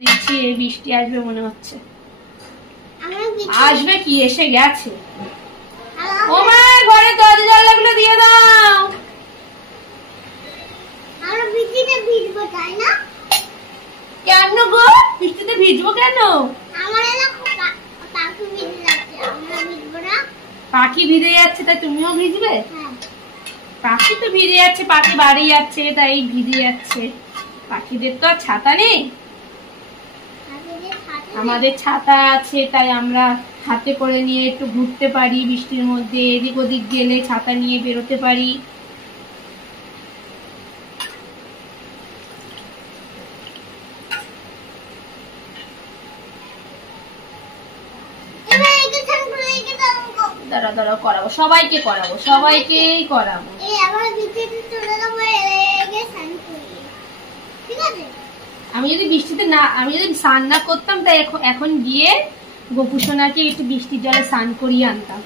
দিচ্ছি এই বৃষ্টি আসবে মনে হচ্ছে। আসবে কি, এসে গেছে। ও মা, ঘরে দরজা জানলাগুলো দিয়ে দাও। আমরা বৃষ্টিতে ভিজবো তাই না? কেন গো, বৃষ্টিতে ভিজবো কেন? আমার এলাকা পাখি ভিজে যাচ্ছে, আমরা ভিজবো না? পাখি ভিজে যাচ্ছে তাই তুমিও ভিজবে? হ্যাঁ। পাখি তো ভিজে যাচ্ছে, পাখি বাড়ি যাচ্ছে তাই ভিজে যাচ্ছে। পাখিদের তো আর ছাতা নেই। আমাদের ছাতা আছে তাই আমরা হাতে করে নিয়ে একটু ঘুরতে পারি, বৃষ্টির মধ্যে এদিক ওদিক গেলে ছাতা নিয়ে বেরোতে পারি। দাঁড়া দাঁড়া করাবো, সবাইকে করাবো, সবাইকেই করাবো। আমি যদি বৃষ্টিতে না, আমি যদি স্নান না করতাম তাই এখন গিয়ে গোপু সোনাকে একটু বৃষ্টির জলে স্নান করিয়ে আনতাম।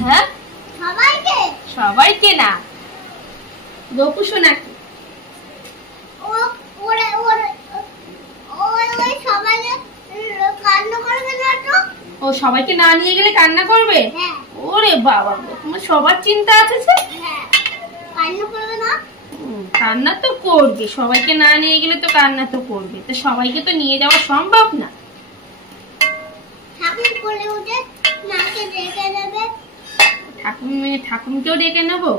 হ্যাঁ, সবাইকে না, গোপু সোনাকে। ও সবাইকে না নিয়ে গেলে কান্না করবে? ওরে বাবা, তোমার সবার চিন্তা আছে। কান্না তো করবে, সবাইকে না নিয়ে গেলে তো কান্না তো করবে। তো সবাইকে তো নিয়ে যাওয়া সম্ভব না। ঠাকুরকেও ডেকে নেবো।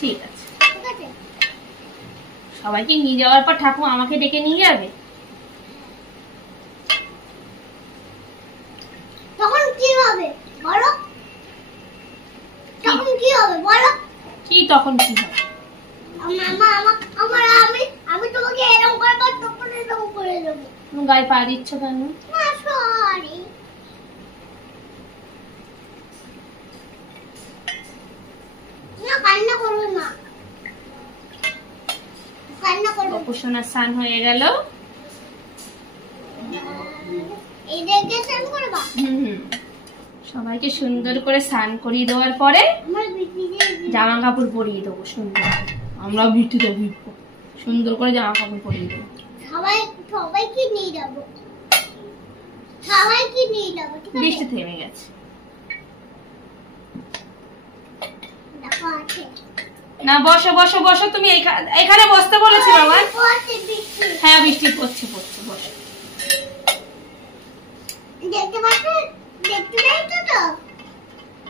ঠিক আছে, সবাইকে নিয়ে যাওয়ার পর ঠাকুর আমাকে ডেকে নিয়ে যাবে। তখন কি হবে বলো? তখন কি হবে বলো? কি তখন কি হবে? আমি তোমাকে এরকম করবো, তখন এরকম করে দেবো। তুমি গায়ে পা দিচ্ছ কেন? না সরি, না কান্না করবে না, কান্না করবে। গোপু সোনার স্নান হয়ে গেল। এই দেখে স্নান করবা? সবাইকে সুন্দর করে স্নান করিয়ে দেওয়ার পরে জামা কাপড় পরিয়ে দেবো সুন্দর। আমরা বৃষ্টিতে ভিজবো, সুন্দর করে জামা কাপড় পরিয়ে দেবো। সবাইকে নিয়ে যাবো, বৃষ্টি থেমে গেছে। না বসো বসো বসো, তুমি এখানে বসতে বলেছি বাবা। হ্যাঁ বৃষ্টি পড়ছে, বসো। দেখতে পাচ্ছ? দেখতে পাচ্ছ তো?